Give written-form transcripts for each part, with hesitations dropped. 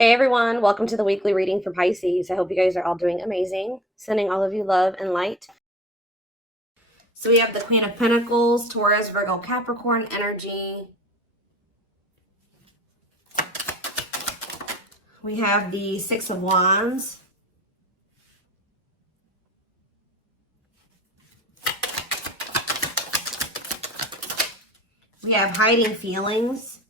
Hey everyone, welcome to the weekly reading for Pisces. I hope you guys are all doing amazing. Sending all of you love and light. So we have the Queen of Pentacles, Taurus, Virgo, Capricorn energy. We have the Six of Wands. We have hiding feelings.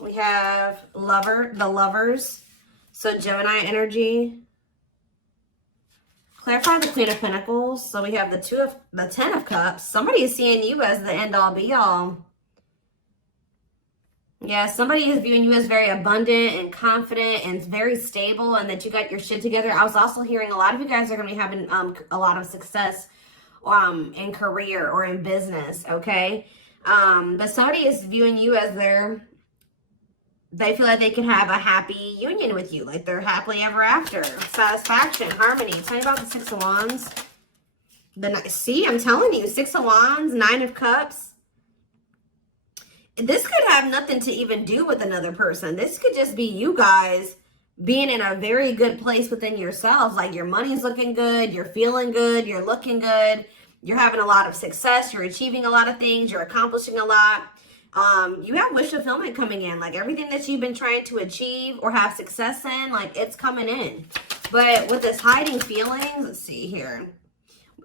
We have the lovers. So Gemini energy. Clarify the Queen of Pentacles. So we have the Ten of Cups. Somebody is seeing you as the end all be all. Yeah, somebody is viewing you as very abundant and confident and very stable, and that you got your shit together. I was also hearing a lot of you guys are going to be having a lot of success in career or in business, okay? But somebody is viewing you as they feel like they can have a happy union with you, like they're happily ever after, satisfaction, harmony. Tell me about the Six of Wands. See, I'm telling you, Six of Wands, Nine of Cups. This could have nothing to even do with another person. This could just be you guys being in a very good place within yourselves. Like your money's looking good, you're feeling good, you're looking good, you're having a lot of success, you're achieving a lot of things, you're accomplishing a lot. You have wish fulfillment coming in. Like everything that you've been trying to achieve or have success in, like it's coming in. But with this hiding feelings, let's see here.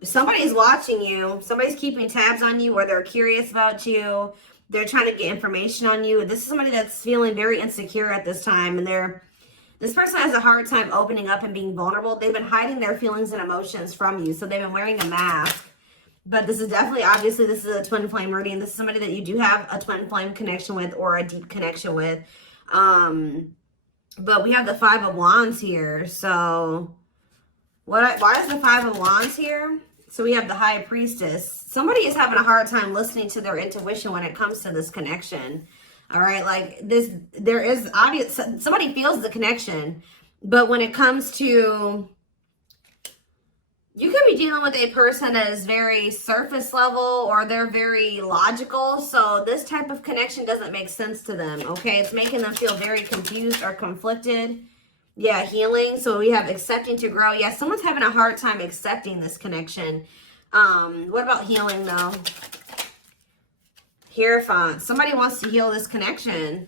Somebody's watching you. Somebody's keeping tabs on you, or they're curious about you. They're trying to get information on you. This is somebody that's feeling very insecure at this time, and this person has a hard time opening up and being vulnerable. They've been hiding their feelings and emotions from you, so they've been wearing a mask. But this is definitely, obviously, this is a twin flame reading. This is somebody that you do have a twin flame connection with or a deep connection with. But we have the Five of Wands here. So why is the Five of Wands here? So we have the High Priestess. Somebody is having a hard time listening to their intuition when it comes to this connection. All right, like there is obvious, somebody feels the connection, but when it comes to, you could be dealing with a person that is very surface level, or they're very logical. So this type of connection doesn't make sense to them, okay? It's making them feel very confused or conflicted. Yeah, healing. So we have accepting to grow. Yeah, someone's having a hard time accepting this connection. What about healing though? Hierophant. Somebody wants to heal this connection.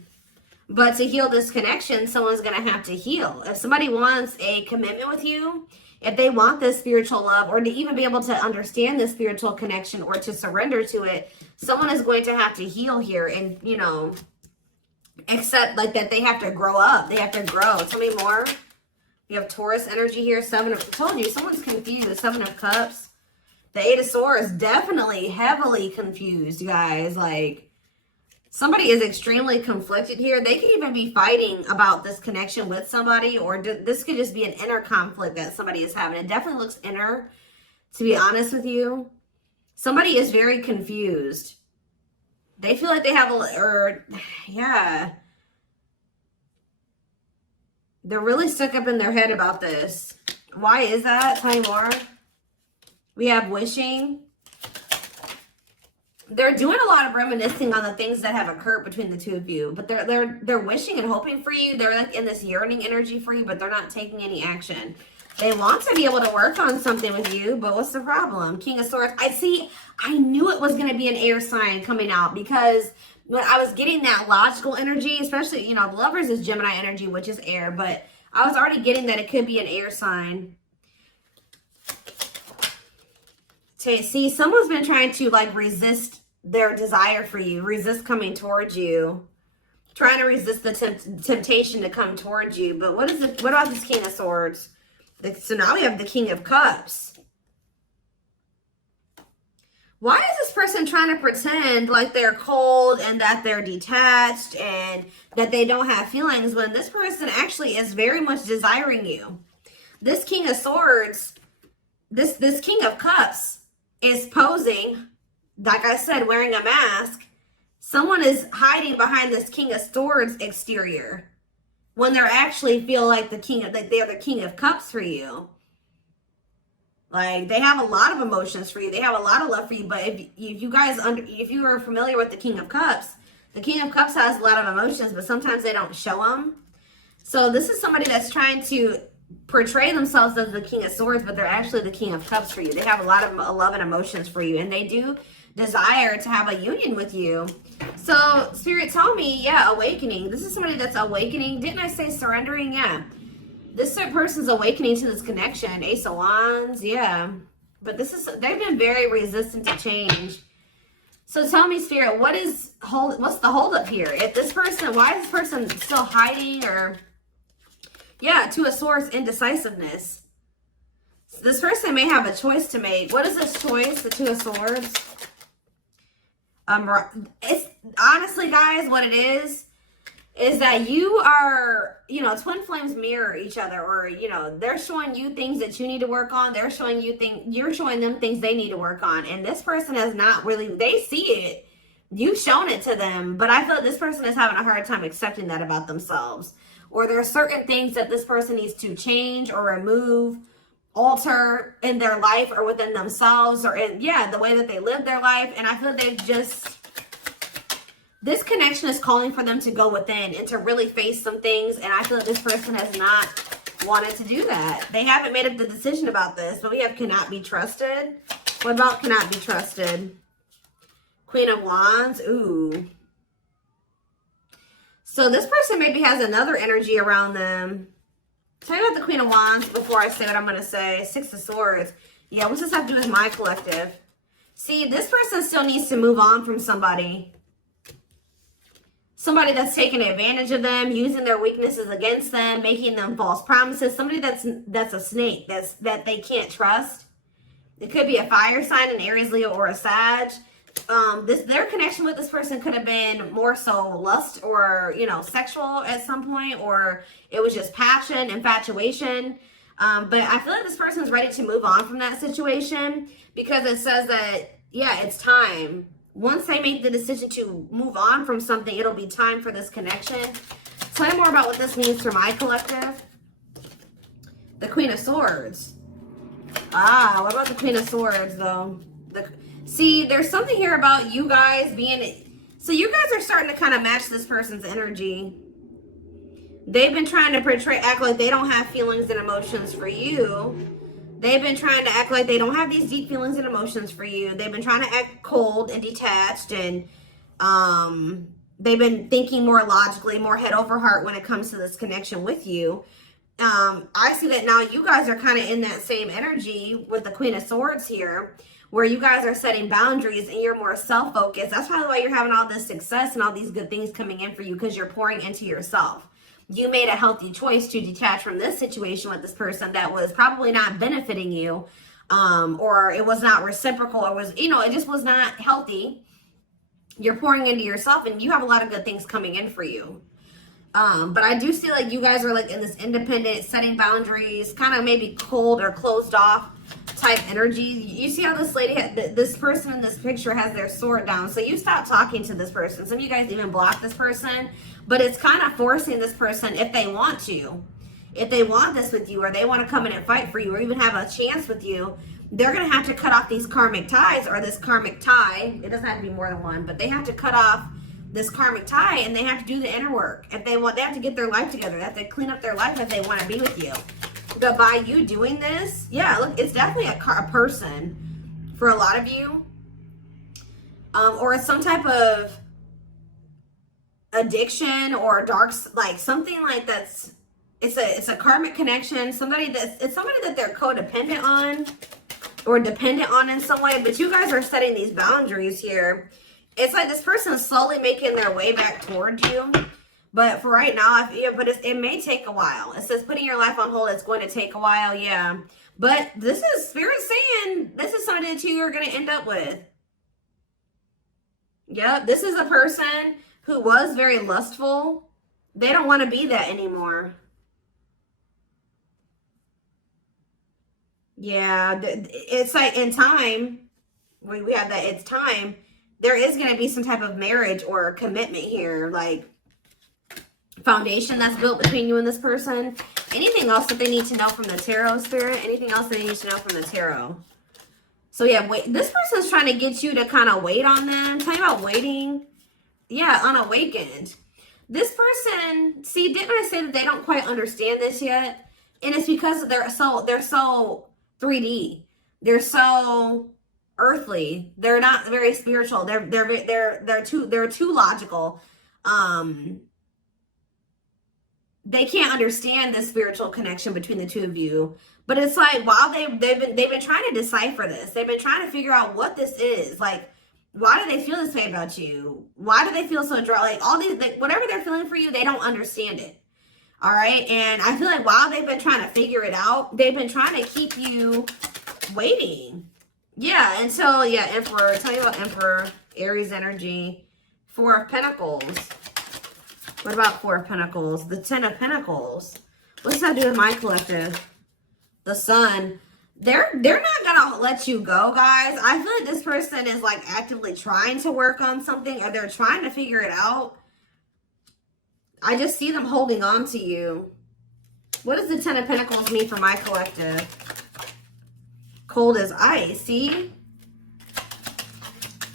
But to heal this connection, someone's going to have to heal. If somebody wants a commitment with you, if they want this spiritual love, or to even be able to understand this spiritual connection or to surrender to it, someone is going to have to heal here and, you know, accept like that they have to grow up. They have to grow. Tell me more. You have Taurus energy here. I told you, someone's confused. Seven of Cups. The Eight of Swords, definitely heavily confused, you guys. Like, somebody is extremely conflicted here. They could even be fighting about this connection with somebody, or this could just be an inner conflict that somebody is having. It definitely looks inner, to be honest with you. Somebody is very confused. They feel like they have yeah. They're really stuck up in their head about this. Why is that? Tell me more. We have wishing. They're doing a lot of reminiscing on the things that have occurred between the two of you, but they're wishing and hoping for you. They're like in this yearning energy for you, but they're not taking any action. They want to be able to work on something with you, but what's the problem? King of Swords. I knew it was going to be an air sign coming out, because when I was getting that logical energy, especially, you know, Lovers is Gemini energy, which is air, but I was already getting that it could be an air sign. See, someone's been trying to like resist their desire for you, resist coming towards you, trying to resist the temptation to come towards you. But what about this King of Swords? So now we have the King of Cups. Why is this person trying to pretend like they're cold and that they're detached and that they don't have feelings, when this person actually is very much desiring you? This King of Swords, this King of Cups is posing, like I said, wearing a mask. Someone is hiding behind this King of Swords exterior when they're actually feel like they're the King of Cups for you. Like, they have a lot of emotions for you. They have a lot of love for you. But if you are familiar with the King of Cups, The King of Cups has a lot of emotions, but sometimes they don't show them. So this is somebody that's trying to portray themselves as the King of Swords, but they're actually the King of Cups for you. They have a lot of love and emotions for you, and they do desire to have a union with you. So Spirit told me, yeah, awakening. This is somebody that's awakening. Didn't I say surrendering? Yeah. This person's awakening to this connection. Ace of Wands, yeah. But they've been very resistant to change. So tell me, Spirit, what's the holdup here? If this person, why is this person still hiding? Or, yeah, Two of Swords, indecisiveness. So this person may have a choice to make. What is this choice? The Two of Swords. It's honestly, guys, what it is that you are, you know, twin flames mirror each other, or, you know, they're showing you things that you need to work on. They're showing you you're showing them things they need to work on. And this person has not really, they see it. You've shown it to them, but I feel like this person is having a hard time accepting that about themselves. Or there are certain things that this person needs to change or remove, alter in their life or within themselves, or in, yeah, the way that they live their life. And I feel like they've just, this connection is calling for them to go within and to really face some things. And I feel like this person has not wanted to do that. They haven't made up the decision about this, but we have cannot be trusted. What about cannot be trusted? Queen of Wands. Ooh. So this person maybe has another energy around them. Tell me about the Queen of Wands before I say what I'm going to say. Six of Swords. Yeah, what's this have to do with my collective? See, this person still needs to move on from somebody. Somebody that's taking advantage of them, using their weaknesses against them, making them false promises. Somebody that's a snake, that they can't trust. It could be a fire sign, an Aries, Leo, or a Sag. Their connection with this person could have been more so lust or, you know, sexual at some point, or it was just passion, infatuation. But I feel like this person's ready to move on from that situation, because it says that, yeah, it's time. Once they make the decision to move on from something, it'll be time for this connection. Tell me more about what this means for my collective. The Queen of Swords. Ah, what about the Queen of Swords, though? See, there's something here about you guys being... So you guys are starting to kind of match this person's energy. They've been trying to act like they don't have feelings and emotions for you. They've been trying to act like they don't have these deep feelings and emotions for you. They've been trying to act cold and detached, and they've been thinking more logically, more head over heart when it comes to this connection with you. I see that now you guys are kind of in that same energy with the Queen of Swords here, where you guys are setting boundaries and you're more self-focused. That's probably why you're having all this success and all these good things coming in for you, because you're pouring into yourself. You made a healthy choice to detach from this situation with this person that was probably not benefiting you, or it was not reciprocal, or was, you know, it just was not healthy. You're pouring into yourself, and you have a lot of good things coming in for you. But I do feel like you guys are like in this independent, setting boundaries, kind of maybe cold or closed off type energy. You see how this lady, this person in this picture has their sword down. So you stop talking to this person. Some of you guys even block this person, but it's kind of forcing this person, if they want to, if they want this with you, or they want to come in and fight for you, or even have a chance with you, they're going to have to cut off these karmic ties, or this karmic tie. It doesn't have to be more than one, but they have to cut off this karmic tie, and they have to do the inner work. If they want, they have to get their life together. They have to clean up their life if they want to be with you. But by you doing this, yeah, look, it's definitely a person for a lot of you, or it's some type of addiction or dark, like something like that's, it's a karmic connection. It's somebody that they're codependent on or dependent on in some way. But you guys are setting these boundaries here. It's like this person is slowly making their way back towards you. But for right now, it may take a while. It says putting your life on hold, it's going to take a while, yeah. But this is Spirit saying this is somebody that you are going to end up with. Yep, this is a person who was very lustful. They don't want to be that anymore. Yeah, it's like in time, we have that, it's time. There is going to be some type of marriage or commitment here, like foundation that's built between you and this person. Anything else that they need to know from the tarot, Spirit? Anything else they need to know from the tarot? So yeah, wait. This person's trying to get you to kind of wait on them. Tell me about waiting. Yeah, unawakened. This person, see, didn't I say that they don't quite understand this yet? And it's because they're so 3D. They're so earthly. They're not very spiritual. They're too logical. Um they can't understand the spiritual connection between the two of you. But it's like while they've been trying to decipher this. They've been trying to figure out what this is. Like, why do they feel this way about you? Why do they feel so dry? Like all these, like, whatever they're feeling for you, they don't understand it. All right. And I feel like while they've been trying to figure it out, they've been trying to keep you waiting. Yeah. Until, yeah, Emperor. Tell you about Emperor, Aries energy, Four of Pentacles. What about Four of Pentacles? The Ten of Pentacles. What's that do with my collective? The Sun. They're not gonna let you go, guys. I feel like this person is like actively trying to work on something, or they're trying to figure it out. I just see them holding on to you. What does the Ten of Pentacles mean for my collective? Cold as ice. See?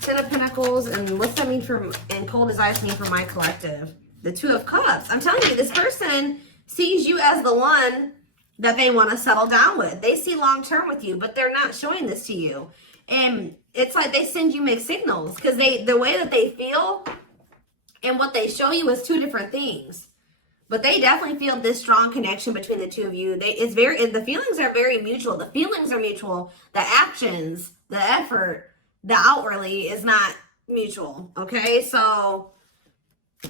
Ten of Pentacles, and what's that mean for, and cold as ice mean for my collective? The Two of Cups. I'm telling you, this person sees you as the one that they want to settle down with. They see long term with you, but they're not showing this to you. And it's like they send you mixed signals because the way that they feel and what they show you is two different things. But they definitely feel this strong connection between the two of you. The feelings are very mutual. The feelings are mutual. The actions, the effort, the outwardly is not mutual. Okay, so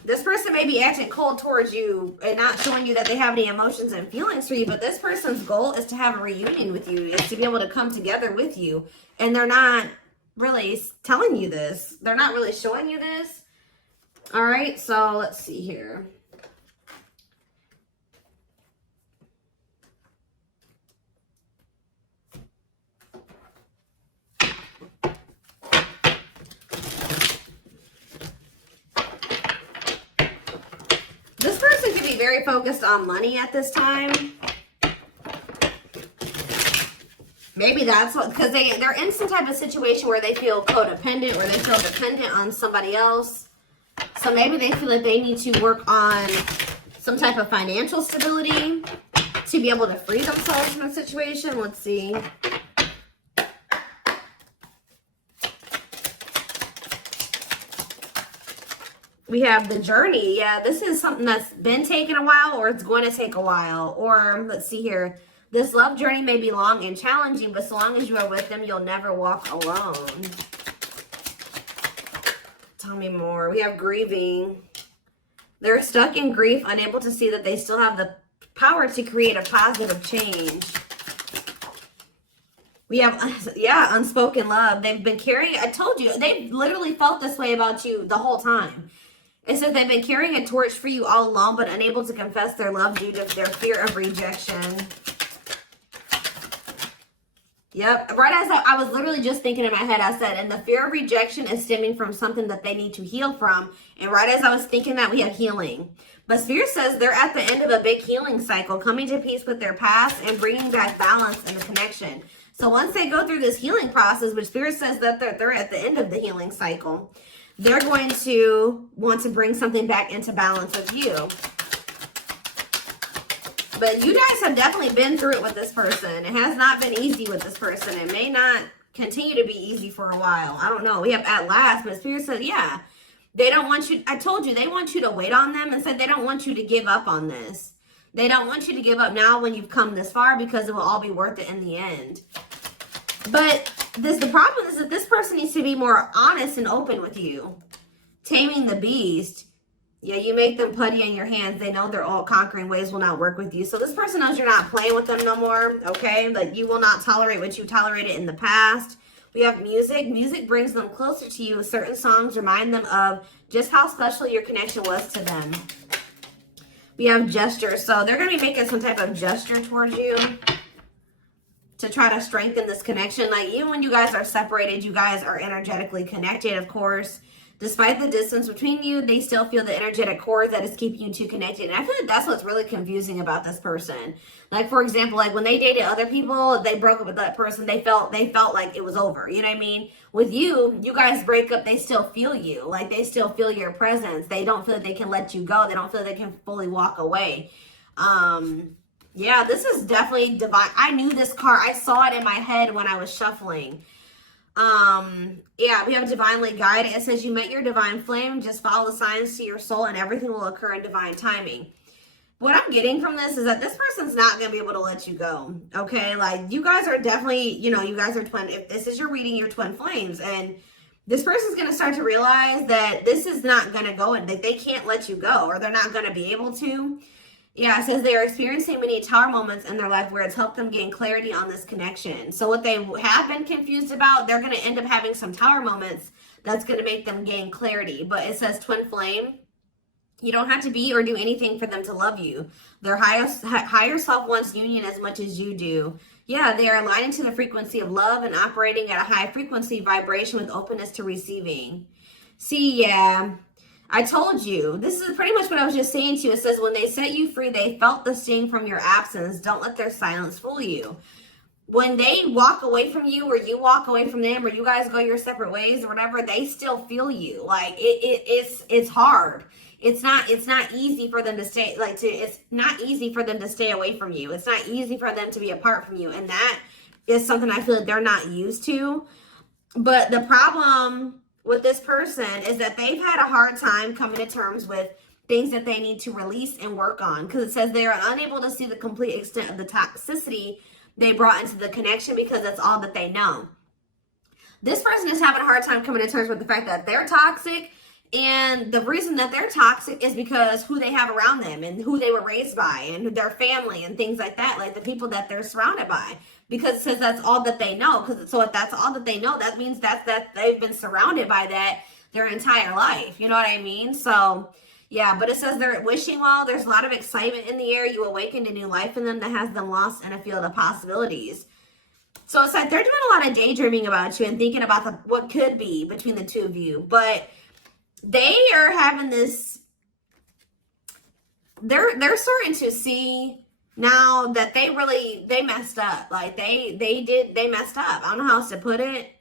this person may be acting cold towards you and not showing you that they have any emotions and feelings for you, but this person's goal is to have a reunion with you, is to be able to come together with you. And they're not really telling you this. They're not really showing you this. All right, so let's see here. This person could be very focused on money at this time. Maybe that's what, because they're in some type of situation where they feel codependent or they feel dependent on somebody else. So maybe they feel like they need to work on some type of financial stability to be able to free themselves from a situation. Let's see. We have the journey. Yeah, this is something that's been taking a while, or it's going to take a while. Or let's see here. This love journey may be long and challenging, but so long as you are with them, you'll never walk alone. Tell me more. We have grieving. They're stuck in grief, unable to see that they still have the power to create a positive change. We have, yeah, unspoken love. They've been carrying, I told you, they've literally felt this way about you the whole time. It says they've been carrying a torch for you all along, but unable to confess their love due to their fear of rejection. Yep. Right as I was literally just thinking in my head, I said, and the fear of rejection is stemming from something that they need to heal from. And right as I was thinking that, we have healing. But Spirit says they're at the end of a big healing cycle, coming to peace with their past and bringing back balance and the connection. So once they go through this healing process, which Spirit says that they're at the end of the healing cycle, they're going to want to bring something back into balance with you. But you guys have definitely been through it with this person. It has not been easy with this person. It may not continue to be easy for a while. I don't know. We have at last, but Spirit said, yeah, they don't want you. I told you, they want you to wait on them, and said they don't want you to give up on this. They don't want you to give up now when you've come this far, because it will all be worth it in the end. But the problem is that this person needs to be more honest and open with you. Taming the beast. Yeah, you make them putty in your hands. They know their all-conquering ways will not work with you. So this person knows you're not playing with them no more, okay? Like, you will not tolerate what you tolerated in the past. We have music. Music brings them closer to you. Certain songs remind them of just how special your connection was to them. We have gestures. So they're going to be making some type of gesture towards you to try to strengthen this connection. Like, even when you guys are separated, you guys are energetically connected, of course. Despite the distance between you, they still feel the energetic cord that is keeping you two connected. And I feel like that's what's really confusing about this person. Like, for example, like when they dated other people, they broke up with that person, they felt like it was over. You know what I mean? With you, you guys break up, they still feel you. Like, they still feel your presence. They don't feel that they can let you go. They don't feel they can fully walk away. Yeah, this is definitely divine. I knew this card. I saw it in my head when I was shuffling. Yeah, we have divinely guided. It says you met your divine flame. Just follow the signs to your soul and everything will occur in divine timing. What I'm getting from this is that this person's not going to be able to let you go. Okay. Like, you guys are definitely, you know, you guys are twin. If this is your reading, you're twin flames, and this person's going to start to realize that this is not going to go and that they can't let you go, or they're not going to be able to. Yeah, it says they are experiencing many tower moments in their life where it's helped them gain clarity on this connection. So what they have been confused about, they're going to end up having some tower moments that's going to make them gain clarity. But it says twin flame. You don't have to be or do anything for them to love you. Their higher self wants union as much as you do. Yeah, they are aligning to the frequency of love and operating at a high frequency vibration with openness to receiving. See, yeah. I told you, this is pretty much what I was just saying to you. It says, when they set you free, they felt the sting from your absence. Don't let their silence fool you. When they walk away from you, or you walk away from them, or you guys go your separate ways or whatever, they still feel you. Like, it's hard. It's not easy for them to stay, it's not easy for them to stay away from you. It's not easy for them to be apart from you. And that is something I feel like they're not used to. But the problem with this person is that they've had a hard time coming to terms with things that they need to release and work on, because it says they are unable to see the complete extent of the toxicity they brought into the connection because that's all that they know. This person is having a hard time coming to terms with the fact that they're toxic, and the reason that they're toxic is because who they have around them and who they were raised by and their family and things like that, like the people that they're surrounded by. Because it says that's all that they know. So if that's all that they know, that means that they've been surrounded by that their entire life. You know what I mean? So, yeah, but it says they're wishing well. There's a lot of excitement in the air. You awakened a new life in them that has them lost in a field of possibilities. So it's like they're doing a lot of daydreaming about you and thinking about what could be between the two of you. But they are having this, they're starting to see now that they messed up. Like they messed up. I don't know how else to put it.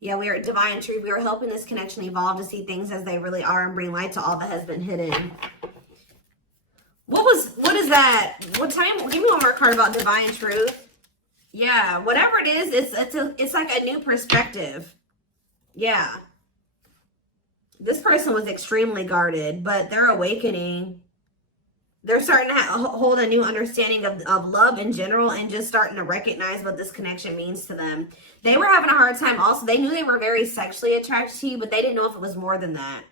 Yeah, we are at divine truth. We are helping this connection evolve to see things as they really are and bring light to all that has been hidden. What is that? What time? Give me one more card about divine truth. Yeah, whatever it is, it's like a new perspective. Yeah. This person was extremely guarded, but they're awakening. They're starting to hold a new understanding of love in general, and just starting to recognize what this connection means to them. They were having a hard time also. They knew they were very sexually attracted to you, but they didn't know if it was more than that.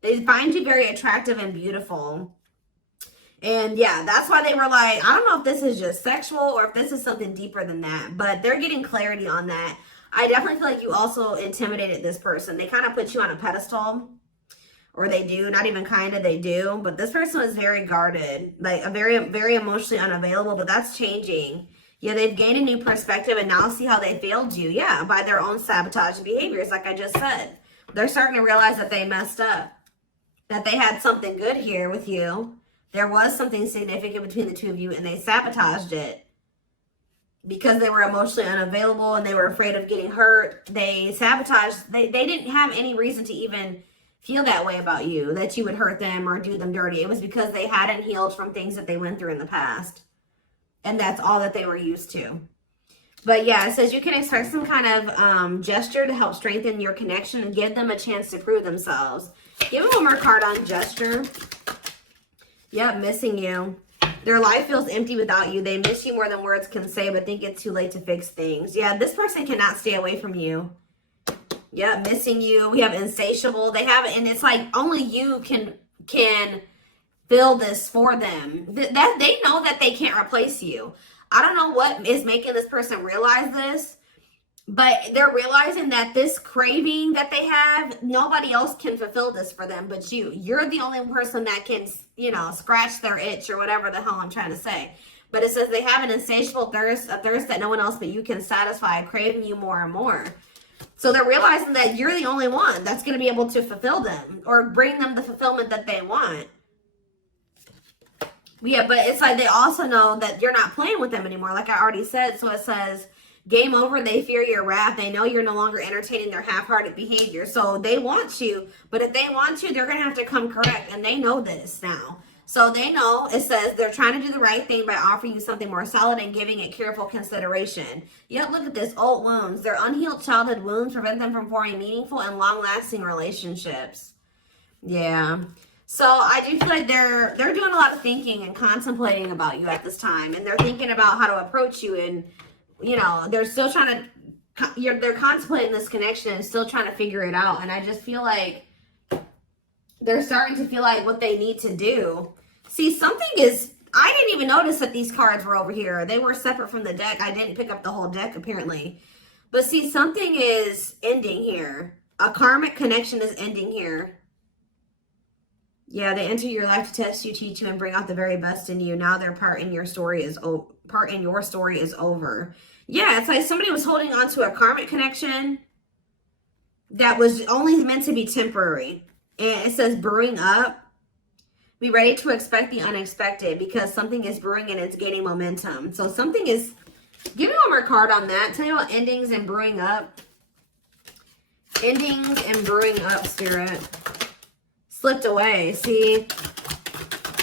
They find you very attractive and beautiful. And yeah, that's why they were like, I don't know if this is just sexual or if this is something deeper than that. But they're getting clarity on that. I definitely feel like you also intimidated this person. They kind of put you on a pedestal. Or they do, not even kind of, they do. But this person was very guarded, like a very, very emotionally unavailable, but that's changing. Yeah, they've gained a new perspective, and now see how they failed you. Yeah, by their own sabotage behaviors, like I just said. They're starting to realize that they messed up, that they had something good here with you. There was something significant between the two of you, and they sabotaged it. Because they were emotionally unavailable and they were afraid of getting hurt, they sabotaged. They didn't have any reason to even feel that way about you, that you would hurt them or do them dirty. It was because they hadn't healed from things that they went through in the past. And that's all that they were used to. But yeah, it says you can expect some kind of gesture to help strengthen your connection and give them a chance to prove themselves. Give me one more card on gesture. Yep, missing you. Their life feels empty without you. They miss you more than words can say, but think it's too late to fix things. Yeah, this person cannot stay away from you. Yeah, missing you. We have insatiable. They have it, and it's like only you can fill this for them. That they know that they can't replace you. I don't know what is making this person realize this, but they're realizing that this craving that they have, nobody else can fulfill this for them but you. You're the only person that can, you know, scratch their itch or whatever the hell I'm trying to say. But it says they have an insatiable thirst, a thirst that no one else but you can satisfy, craving you more and more. So they're realizing that you're the only one that's going to be able to fulfill them or bring them the fulfillment that they want. Yeah, but it's like they also know that you're not playing with them anymore, like I already said. So it says, game over, they fear your wrath. They know you're no longer entertaining their half-hearted behavior. So they want you, but if they want you, they're going to have to come correct. And they know this now. So they know, it says, they're trying to do the right thing by offering you something more solid and giving it careful consideration. Yet look at this, old wounds. Their unhealed childhood wounds prevent them from forming meaningful and long-lasting relationships. Yeah. So I do feel like they're doing a lot of thinking and contemplating about you at this time. And they're thinking about how to approach you. And, you know, they're still trying to, they're contemplating this connection and still trying to figure it out. And I just feel like they're starting to feel like what they need to do. See, something is, I didn't even notice that these cards were over here. They were separate from the deck. I didn't pick up the whole deck, apparently. But see, something is ending here. A karmic connection is ending here. Yeah, they enter your life to test you, teach you, and bring out the very best in you. Now their part in your story is over. Yeah, it's like somebody was holding on to a karmic connection that was only meant to be temporary. And it says brewing up. Be ready to expect the unexpected because something is brewing and it's gaining momentum. So something is, give me one more card on that. Tell me about endings and brewing up. Endings and brewing up, Spirit. Slipped away. See,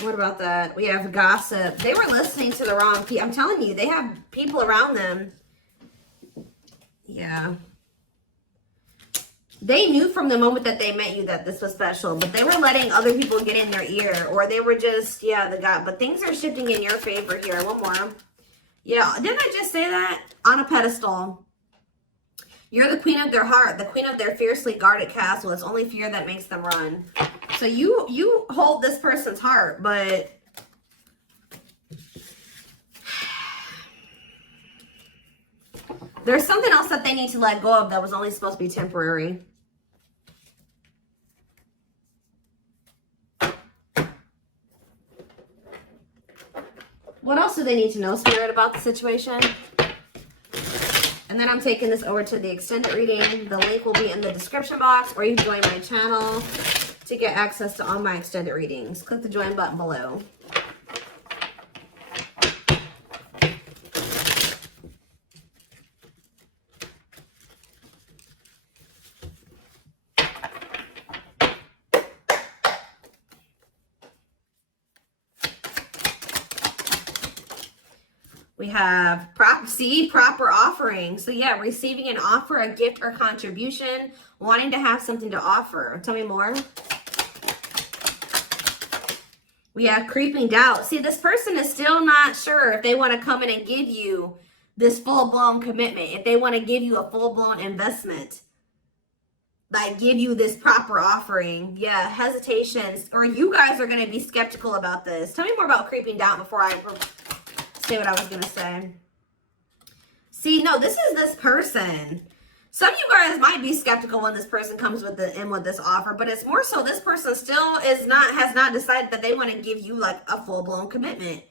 what about that? We have gossip. They were listening to the wrong people. I'm telling you, they have people around them. Yeah. They knew from the moment that they met you that this was special, but they were letting other people get in their ear, or they were just, yeah, the God. But things are shifting in your favor here. One more. Yeah, didn't I just say that? On a pedestal. You're the queen of their heart, the queen of their fiercely guarded castle. It's only fear that makes them run. So you hold this person's heart, but there's something else that they need to let go of that was only supposed to be temporary. What else do they need to know, Spirit, about the situation? And then I'm taking this over to the extended reading. The link will be in the description box, or you can join my channel to get access to all my extended readings. Click the join button below. We have proper offering. So yeah, receiving an offer, a gift, or contribution, wanting to have something to offer. Tell me more. We have creeping doubt. See, this person is still not sure if they want to come in and give you this full-blown commitment, if they want to give you a full-blown investment, like give you this proper offering. Yeah, hesitations, or you guys are going to be skeptical about this. Tell me more about creeping doubt before I say what I was going to say. See, no, this is this person. Some of you guys might be skeptical when this person comes with this offer, but it's more so this person still has not decided that they want to give you like a full-blown commitment.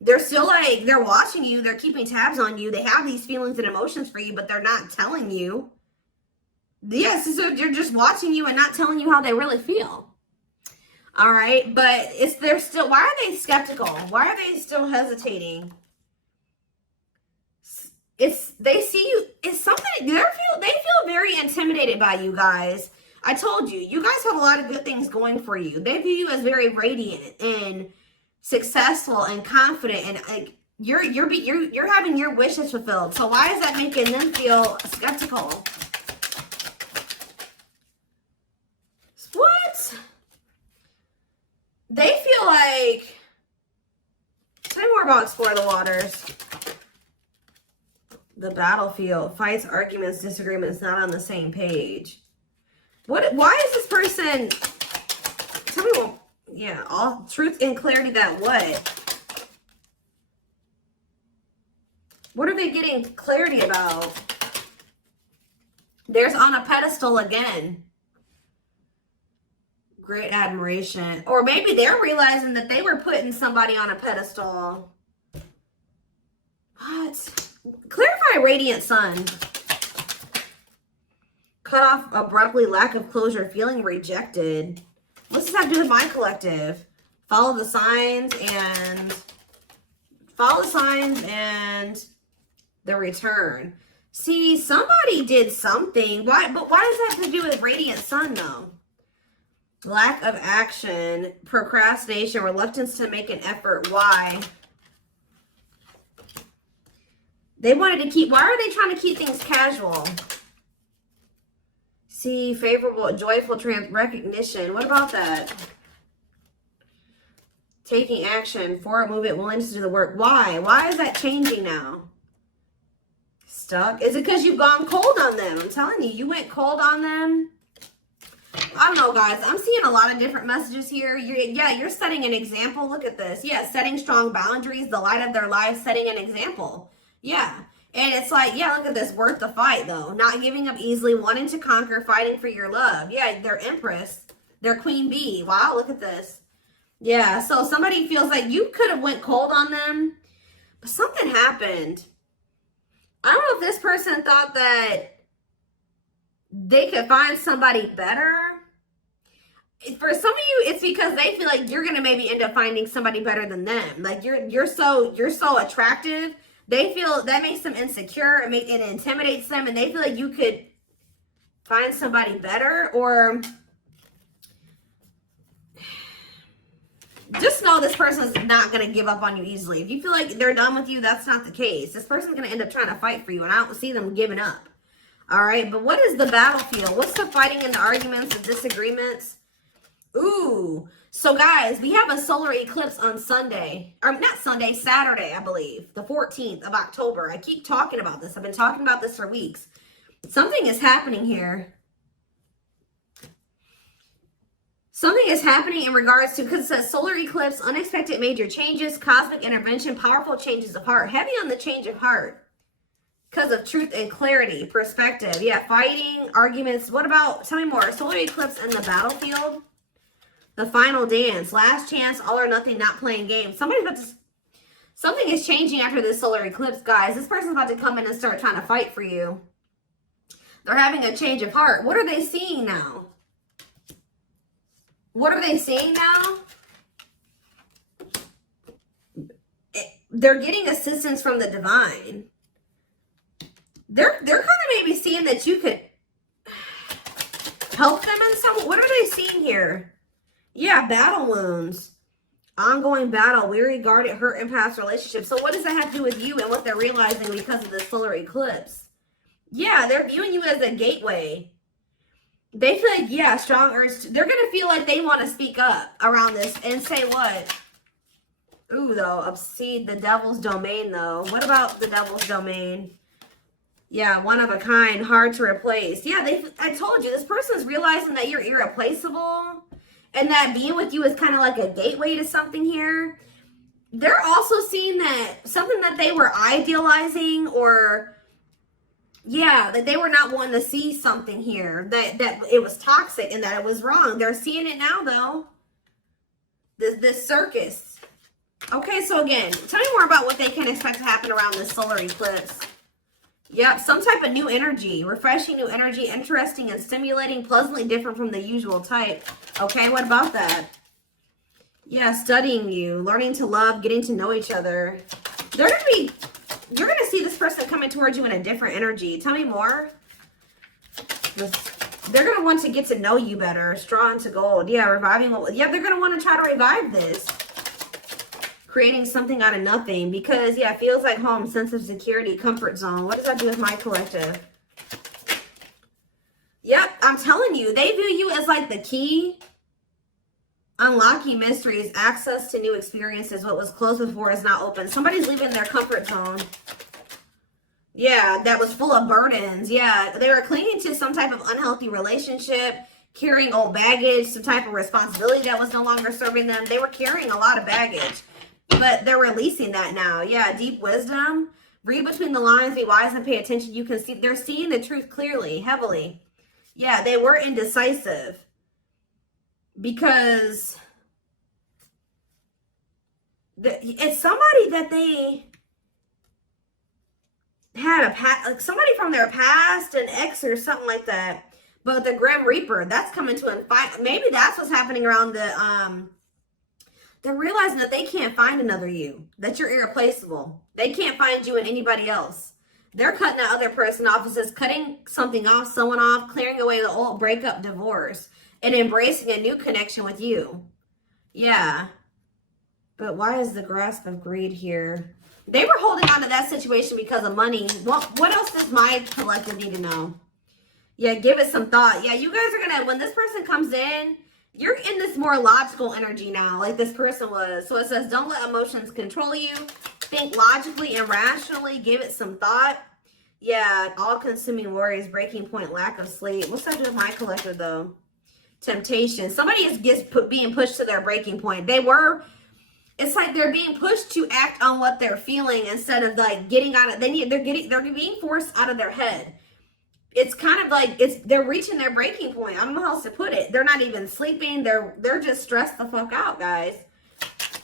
They're still like, they're watching you, they're keeping tabs on you, they have these feelings and emotions for you, but they're not telling you. Yes, so they're just watching you and not telling you how they really feel. All right, but they're still, why are they skeptical? Why are they still hesitating? They see you, it's something, they feel very intimidated by you guys. I told you, you guys have a lot of good things going for you. They view you as very radiant and successful and confident, and like you're having your wishes fulfilled. So why is that making them feel skeptical? What? They feel like, tell me more about Explore the Waters. The battlefield, fights, arguments, disagreements, not on the same page. Why is this person, tell me what, yeah, all truth and clarity that what? What are they getting clarity about? There's on a pedestal again. Great admiration. Or maybe they're realizing that they were putting somebody on a pedestal. What? Clarify radiant sun. Cut off abruptly, lack of closure, feeling rejected. What's this have to do with my collective? Follow the signs and the return. See, somebody did something. Why? But why does that have to do with radiant sun though? Lack of action, procrastination, reluctance to make an effort. Why? They wanted to keep, why are they trying to keep things casual? See, favorable, joyful recognition. What about that? Taking action, forward movement, willingness to do the work. Why? Why is that changing now? Stuck? Is it because you've gone cold on them? I'm telling you, you went cold on them. I don't know, guys. I'm seeing a lot of different messages here. You're setting an example. Look at this. Yeah, setting strong boundaries, the light of their life, setting an example. Yeah. And it's like, yeah, look at this. Worth the fight, though. Not giving up easily, wanting to conquer, fighting for your love. Yeah, they're Empress. They're Queen Bee. Wow, look at this. Yeah, so somebody feels like you could have went cold on them, but something happened. I don't know if this person thought that they could find somebody better. For some of you, it's because they feel like you're gonna maybe end up finding somebody better than them. Like you're so attractive. They feel that makes them insecure. It intimidates them, and they feel like you could find somebody better. Or just know this person's not gonna give up on you easily. If you feel like they're done with you, that's not the case. This person's gonna end up trying to fight for you, and I don't see them giving up. All right, but what is the battlefield? What's the fighting and the arguments and disagreements? Ooh, so guys, we have a solar eclipse on Sunday, or not Sunday, Saturday, I believe, the 14th of October. I keep talking about this. I've been talking about this for weeks. Something is happening here. Something is happening in regards to, because it says solar eclipse, unexpected major changes, cosmic intervention, powerful changes of heart. Heavy on the change of heart. Because of truth and clarity, perspective. Yeah, fighting, arguments. What about, tell me more. Solar eclipse and the battlefield. The final dance. Last chance, all or nothing, not playing games. Somebody's about to, something is changing after this solar eclipse, guys. This person's about to come in and start trying to fight for you. They're having a change of heart. What are they seeing now? What are they seeing now? They're getting assistance from the divine. They're kind of maybe seeing that you could help them in some. What are they seeing here? Yeah, battle wounds. Ongoing battle, weary, guarded, hurt, and past relationships. So what does that have to do with you and what they're realizing because of the solar eclipse? Yeah, they're viewing you as a gateway. They feel like, yeah, strong urge. They're going to feel like they want to speak up around this and say what? Ooh, though, obsede, the devil's domain, though. What about the devil's domain? Yeah, one of a kind, hard to replace. Yeah, I told you, this person's realizing that you're irreplaceable and that being with you is kind of like a gateway to something here. They're also seeing that something that they were idealizing, or yeah, that they were not wanting to see something here, that it was toxic and that it was wrong. They're seeing it now, though. This circus. Okay, so again, tell me more about what they can expect to happen around this solar eclipse. Yep, some type of new energy, refreshing new energy, interesting and stimulating, pleasantly different from the usual type. Okay, what about that? Yeah, studying you, learning to love, getting to know each other. You're going to see this person coming towards you in a different energy. Tell me more. They're going to want to get to know you better. Straw into gold. Yeah, reviving. Yeah, they're going to want to try to revive this. Creating something out of nothing, because yeah, it feels like home, sense of security, comfort zone. What does that do with my collective? Yep, I'm telling you, they view you as like the key. Unlocking mysteries, access to new experiences. What was closed before is now open. Somebody's leaving their comfort zone. Yeah, that was full of burdens. Yeah, they were clinging to some type of unhealthy relationship, carrying old baggage, some type of responsibility that was no longer serving them. They were carrying a lot of baggage. But they're releasing that now. Yeah, deep wisdom. Read between the lines, be wise and pay attention. You can see, they're seeing the truth clearly, heavily. Yeah, they were indecisive. Because it's somebody that they had like somebody from their past, an ex or something like that. But the Grim Reaper, that's coming to maybe that's what's happening around they're realizing that they can't find another you, that you're irreplaceable. They can't find you in anybody else. They're cutting that other person off. It says cutting something off, someone off, clearing away the old breakup, divorce, and embracing a new connection with you. Yeah. But why is the grasp of greed here? They were holding on to that situation because of money. What else does my collective need to know? Yeah, give it some thought. Yeah, you guys are going to, when this person comes in, you're in this more logical energy now, like this person was. So it says, don't let emotions control you. Think logically and rationally. Give it some thought. Yeah, all-consuming worries, breaking point, lack of sleep. What's that do with my collective, though? Temptation. Somebody is being pushed to their breaking point. It's like they're being pushed to act on what they're feeling instead of like getting out of. They're being forced out of their head. It's kind of like they're reaching their breaking point. I don't know how else to put it. They're not even sleeping. They're just stressed the fuck out, guys.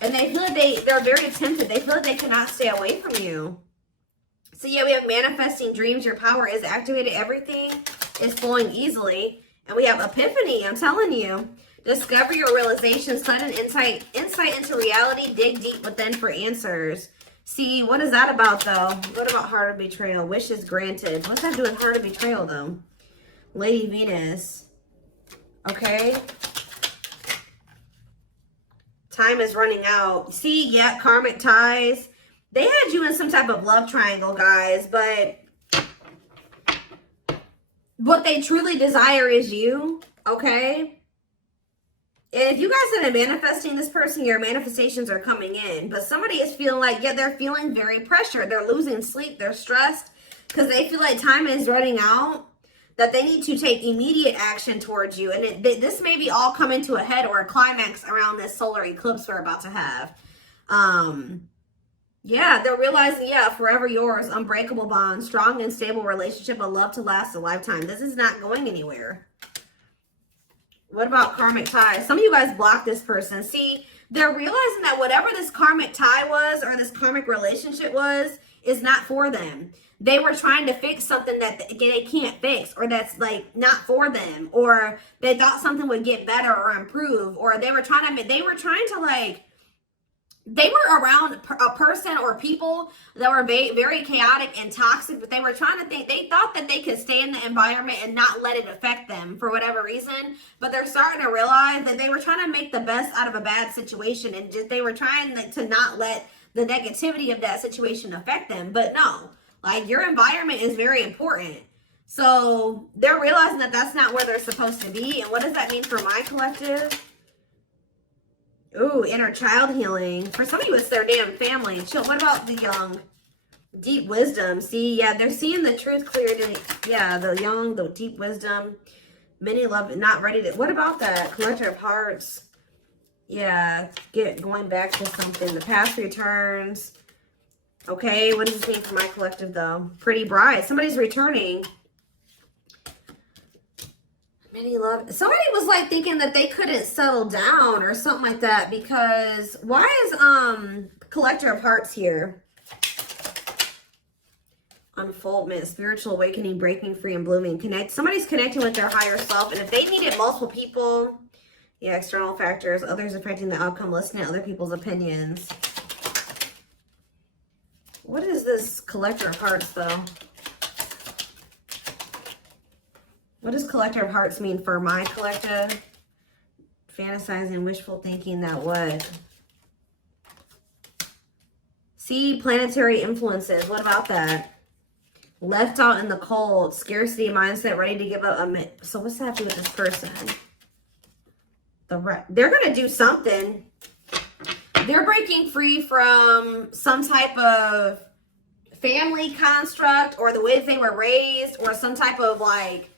And they feel like they're very tempted. They feel like they cannot stay away from you. So yeah, we have manifesting dreams. Your power is activated. Everything is flowing easily. And we have epiphany. I'm telling you. Discover your realizations. Sudden insight into reality. Dig deep within for answers. See, what is that about, though? What about heart of betrayal? Wishes granted. What's that do with heart of betrayal, though? Lady Venus. Okay. Time is running out. See, yeah, karmic ties. They had you in some type of love triangle, guys, but what they truly desire is you, okay? And if you guys have been manifesting this person, your manifestations are coming in. But somebody is feeling like, yeah, they're feeling very pressured. They're losing sleep. They're stressed because they feel like time is running out, that they need to take immediate action towards you. And this may be all coming to a head or a climax around this solar eclipse we're about to have. Yeah, they're realizing, yeah, forever yours, unbreakable bond, strong and stable relationship, a love to last a lifetime. This is not going anywhere. What about karmic ties? Some of you guys blocked this person. See, they're realizing that whatever this karmic tie was or this karmic relationship was is not for them. They were trying to fix something that they can't fix, or that's like not for them, or they thought something would get better or improve, or they were trying to like, they were around a person or people that were very chaotic and toxic, but they were trying to they thought that they could stay in the environment and not let it affect them for whatever reason. But they're starting to realize that they were trying to make the best out of a bad situation, and they were trying to not let the negativity of that situation affect them. But no, like, your environment is very important. So they're realizing that that's not where they're supposed to be. And what does that mean for my collective? Ooh, inner child healing. For some of you, it's their damn family. Chill. What about the young? Deep wisdom. See, yeah, they're seeing the truth clearly. Yeah, the young, the deep wisdom. Many love, not ready to. What about that? Collector of hearts. Yeah, going back to something. The past returns. Okay, what does this mean for my collective, though? Pretty bride. Somebody's returning. Many love. Somebody was like thinking that they couldn't settle down or something like that, because why is collector of hearts here? Unfoldment, spiritual awakening, breaking free and blooming. Somebody's connecting with their higher self, and if they needed multiple people, yeah, external factors, others affecting the outcome, listening to other people's opinions. What is this collector of hearts, though? What does collector of hearts mean for my collective? Fantasizing, wishful thinking, that what? See, planetary influences. What about that? Left out in the cold, scarcity mindset, ready to give up. So what's that have to do with this person? They're going to do something. They're breaking free from some type of family construct, or the ways they were raised, or some type of like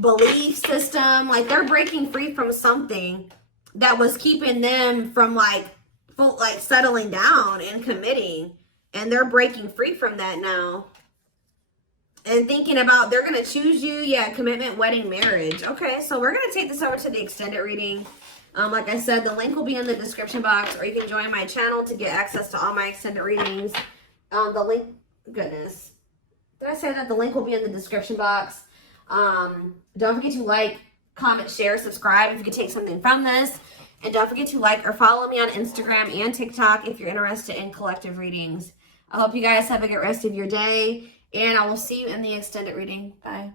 belief system. Like, they're breaking free from something that was keeping them from like settling down and committing, and they're breaking free from that now and thinking about they're going to choose you. Yeah, commitment, wedding, marriage. Okay, so we're going to take this over to the extended reading. Like I said, the link will be in the description box, or you can join my channel to get access to all my extended readings. The link, goodness, did I say that? The link will be in the description box. Don't forget to like, comment, share, subscribe if you could take something from this. And don't forget to like or follow me on Instagram and TikTok if you're interested in collective readings. I hope you guys have a good rest of your day, and I will see you in the extended reading. Bye.